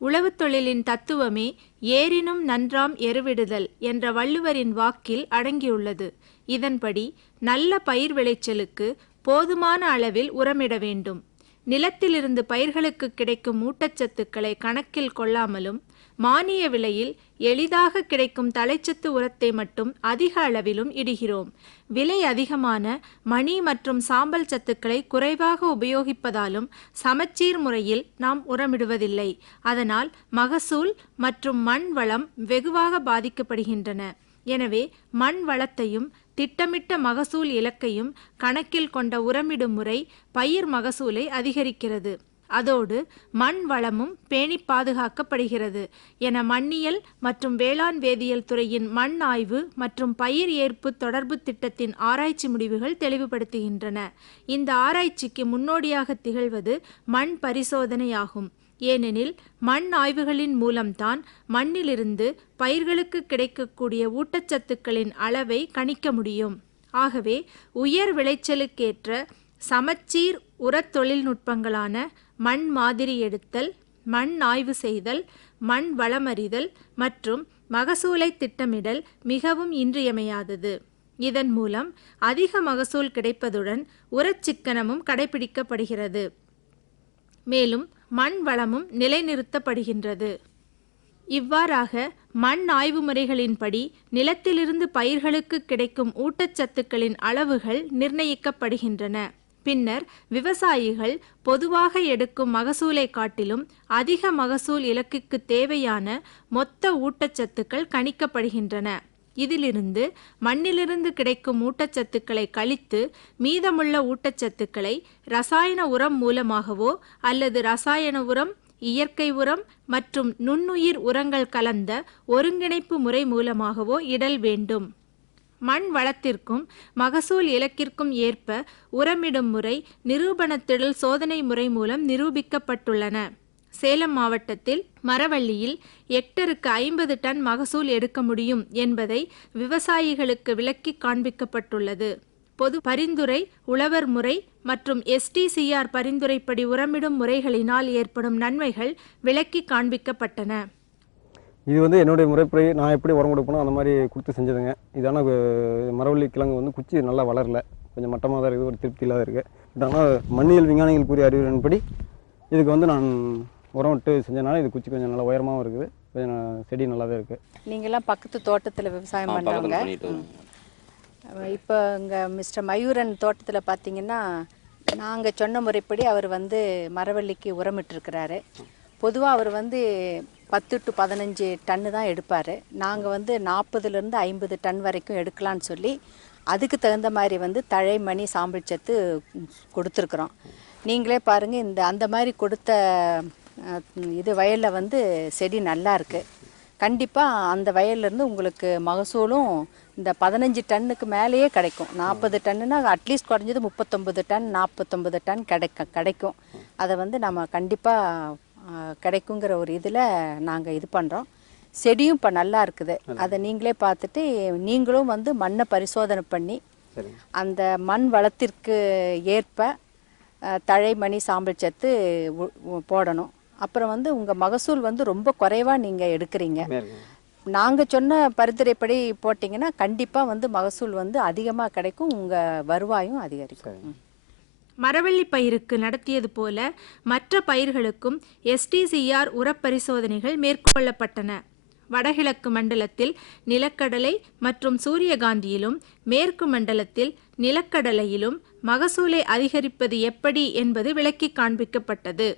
உழவுத் தொழிலின் தத்துவமே ஏரினும் நன்றாம் எருவிடுதல் என்ற வள்ளுவரின் வாக்கில் அடங்கியுள்ளது. இதன்படி நல்ல பயிர் விளைச்சலுக்கு போதுமான அளவில் உரமிட வேண்டும். நிலத்திலிருந்து பயிர்களுக்கு கிடைக்கும் ஊட்டச்சத்துக்களை கணக்கில் கொள்ளாமலும் மானிய விலையில் எளிதாக கிடைக்கும் தழைச்சத்து உரத்தை மட்டும் அதிக அளவிலும் இடுகிறோம். விலை அதிகமான மணி மற்றும் சாம்பல் சத்துக்களை குறைவாக உபயோகிப்பதாலும் சமச்சீர் முறையில் நாம் உரமிடுவதில்லை. அதனால் மகசூல் மற்றும் மண் வளம் வெகுவாக பாதிக்கப்படுகின்றன. எனவே மண் வளத்தையும் திட்டமிட்ட மகசூல் இலக்கையும் கணக்கில் கொண்ட உரமிடும் முறை பயிர் மகசூலை அதிகரிக்கிறது. அதோடு மண் வளமும் பேணி பாதுகாக்கப்படுகிறது என மண்ணியல் மற்றும் வேளாண் வேதியியல் துறையின் மண் ஆய்வு மற்றும் பயிர் ஏற்பு தொடர்பு திட்டத்தின் ஆராய்ச்சி முடிவுகள் தெளிவுபடுத்துகின்றன. இந்த ஆராய்ச்சிக்கு முன்னோடியாக திகழ்வது மண் பரிசோதனையாகும். ஏனெனில் மண் ஆய்வுகளின் மூலம்தான் மண்ணிலிருந்து பயிர்களுக்கு கிடைக்கக்கூடிய ஊட்டச்சத்துக்களின் அளவை கணிக்க முடியும். ஆகவே உயர் விளைச்சலுக்கேற்ற சமச்சீர் உரத் தொழில்நுட்பங்களான மண் மாதிரி எடுத்தல், மண் ஆய்வு செய்தல், மண் வளமறிதல் மற்றும் மகசூலை திட்டமிடல் மிகவும் இன்றியமையாதது. இதன் மூலம் அதிக மகசூல் கிடைப்பதுடன் உரச்சிக்கனமும் கடைபிடிக்கப்படுகிறது. மேலும் மண் வளமும் நிலைநிறுத்தப்படுகின்றது. இவ்வாறாக மண் ஆய்வு முறைகளின்படி நிலத்திலிருந்து பயிர்களுக்கு கிடைக்கும் ஊட்டச்சத்துக்களின் அளவுகள் நிர்ணயிக்கப்படுகின்றன. பின்னர் விவசாயிகள் பொதுவாக எடுக்கும் மகசூலை காட்டிலும் அதிக மகசூல் இலக்குக்கு தேவையான மொத்த ஊட்டச்சத்துக்கள் கணிக்கப்படுகின்றன. இதிலிருந்து மண்ணிலிருந்து கிடைக்கும் ஊட்டச்சத்துக்களை கழித்து மீதமுள்ள ஊட்டச்சத்துக்களை ரசாயன உரம் மூலமாகவோ அல்லது ரசாயன உரம், இயற்கை உரம் மற்றும் நுண்ணுயிர் உரங்கள் கலந்த ஒருங்கிணைப்பு முறை மூலமாகவோ இடல் வேண்டும். மண் வளத்திற்கும் மகசூல் இலக்கிற்கும் ஏற்ப உரமிடும் முறை நிரூபணத்திடல் சோதனை முறை மூலம் நிரூபிக்கப்பட்டுள்ளன. சேலம் மாவட்டத்தில் மரவள்ளியில் ஹெக்டருக்கு 50 டன் மகசூல் எடுக்க முடியும் என்பதை விவசாயிகளுக்கு விளக்கி காண்பிக்கப்பட்டுள்ளது. பொது பரிந்துரை, உழவர் முறை மற்றும் STCR பரிந்துரைப்படி உரமிடும் முறைகளினால் ஏற்படும் நன்மைகள் விளக்கி காண்பிக்கப்பட்டன. இது என்னுடைய முறைப்படி நான் எப்படி உரம் கொடுப்பனோ அந்த மாதிரி கொடுத்து செஞ்சதுங்க. இதான மரவள்ளி கிழங்கு குச்சி நல்லா வளரல, கொஞ்சம் மட்டமாக தான் இருக்குது, ஒரு திருப்தி இல்லாத இருக்குது. இதனால் மண்ணியல் விஞ்ஞானிகள் கூறிய அறிவுரையின்படி இதுக்கு நான் உரம் விட்டு செஞ்சனால இது குச்சி கொஞ்சம் நல்லா உயரமாகவும் இருக்குது, கொஞ்சம் செடி நல்லா தான் இருக்குது. நீங்கள்லாம் பக்கத்து தோட்டத்தில் விவசாயம் பண்ணுறவங்க. இப்போ இங்கே மிஸ்டர் மயூரன் தோட்டத்தில் பார்த்தீங்கன்னா நாங்கள் சொன்ன முறைப்படி அவர் மரவள்ளிக்கு உரமிட்டிருக்கிறாரு. பொதுவாக அவர் 10 to 15 டன்னு தான் எடுப்பார். நாங்கள் 40லேருந்து 50 டன் வரைக்கும் எடுக்கலான்னு சொல்லி அதுக்கு தகுந்த மாதிரி தழை, மணி, சாம்பல் சத்து கொடுத்துருக்குறோம். நீங்களே பாருங்கள், அந்த மாதிரி கொடுத்த இது வயலில் செடி நல்லா இருக்குது. கண்டிப்பாக அந்த வயல்லேருந்து உங்களுக்கு மகசூலும் இந்த 15 டன்னுக்கு மேலேயே கிடைக்கும். 40 டன்னுனா அட்லீஸ்ட் குறைஞ்சது 39 டன் 49 டன் கிடைக்கும். அதை நம்ம கண்டிப்பாக கிடைக்குங்கிற ஒரு இதில் நாங்கள் இது பண்ணுறோம். செடியும் இப்போ நல்லா இருக்குது. அதை நீங்களே பார்த்துட்டு நீங்களும் மண்ணை பரிசோதனை பண்ணி அந்த மண் வளத்திற்கு ஏற்ப தழை, மணி, சாம்பல் சத்து போடணும். அப்புறம் உங்கள் மகசூல் ரொம்ப குறைவாக நீங்கள் எடுக்கிறீங்க. நாங்கள் சொன்ன பரிந்துரைப்படி போட்டிங்கன்னா கண்டிப்பாக மகசூல் அதிகமாக கிடைக்கும், உங்கள் வருவாயும் அதிகரிக்கும். மரவள்ளி பயிருக்கு நடத்தியது போல மற்ற பயிர்களுக்கும் STCR உரப்பரிசோதனைகள் மேற்கொள்ளப்பட்டன. வடகிழக்கு மண்டலத்தில் நிலக்கடலை மற்றும் சூரியகாந்தியிலும், மேற்கு மண்டலத்தில் நிலக்கடலையிலும் மகசூலை அதிகரிப்பது எப்படி என்பது விளக்கி காண்பிக்கப்பட்டது.